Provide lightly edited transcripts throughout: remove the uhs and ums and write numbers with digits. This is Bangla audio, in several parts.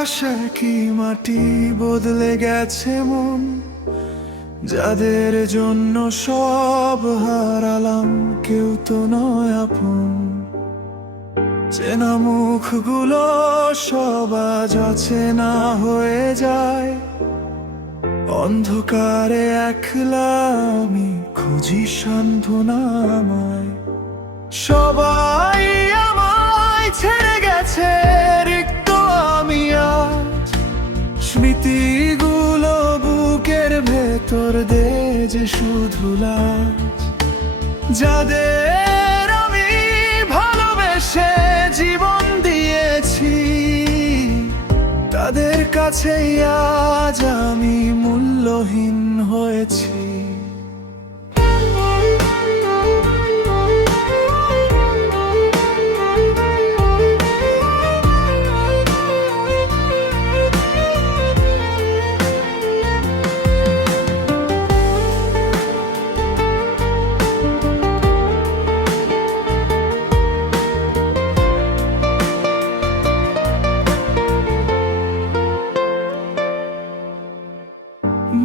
আকাশ কি মাটি, বদলে গেছে মন। যাদের জন্য সব হারালাম, কেউ তো নয় আপন। চেনা মুখগুলো সব আজ অচেনা হয়ে যায়। অন্ধকারে একলা আমি খুঁজি সান্ত্বনা আমায়। সবাই আমায় ছেড়ে গেছে, রিক্ত আমি আজ। স্মৃতিগুলো বুকের ভেতর দে যে শুধু লাজ। যাদের আমি ভালোবেসে জীবন দিয়েছি, তাদের কাছেই আজ আমি মূল্যহীন হয়েছি।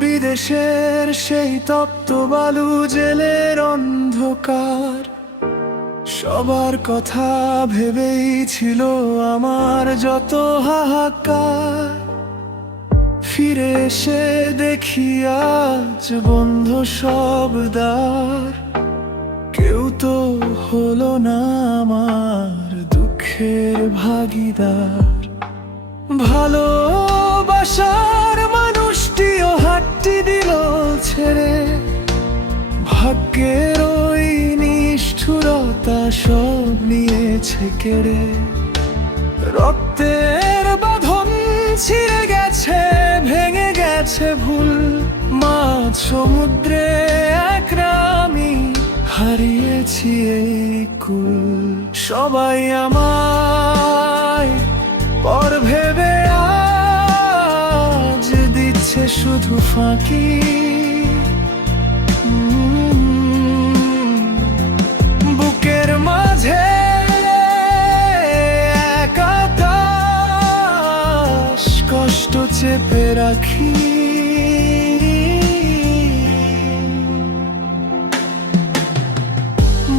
বিদেশের সেই তপ্ত বালু, জেলের অন্ধকার, সবার কথা ভেবেই ছিল আমার যত হাহাকার। ফিরে এসে দেখি আজ বন্ধ সব দ্বার। কেউ তো হলো না আমার দুঃখের ভাগীদার। ভালোবাসার মানুষটিও হাতটি দিল ছেড়ে। ভাগ্যের ওই নিষ্ঠুরতা সব নিয়েছে কেড়ে। রক্তের বাঁধন ছিঁড়ে গেছে, ভেঙে গেছে ভুল। মাঝ সমুদ্রে একরা আমি হারিয়েছি এই কুল। সবাই আমায় পর ভেবে আজ দিচ্ছে শুধু ফাঁকি। বুকের মাঝে এক আকাশ, কষ্ট চেপে রাখি।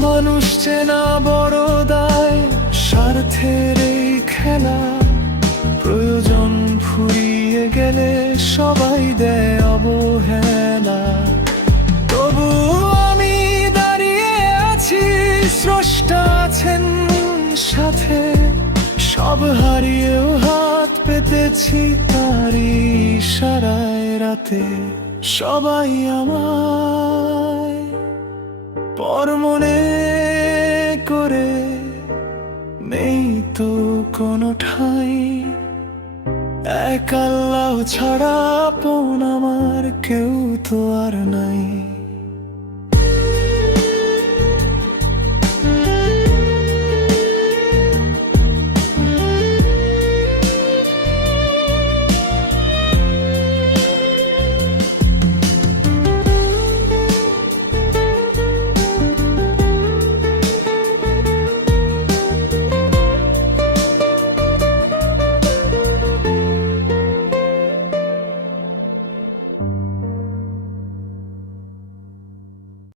মানুষ চেনা বড় দায়, স্বার্থের এই খেলা। প্রয়োজন ফুরিয়ে গেলে সবাই দেয় অবহেলা। তবু আমি দাঁড়িয়ে আছি, স্রষ্টা আছেন সাথে। সব হারিয়েও হাত পেতেছি তারই ইশারায় রাতে। সবাই আমায় পর মনে করে, নেই তো কোনো ঠাঁই। এক আল্লাহ ছাড়া আপন আমার কেউ তো আর নাই।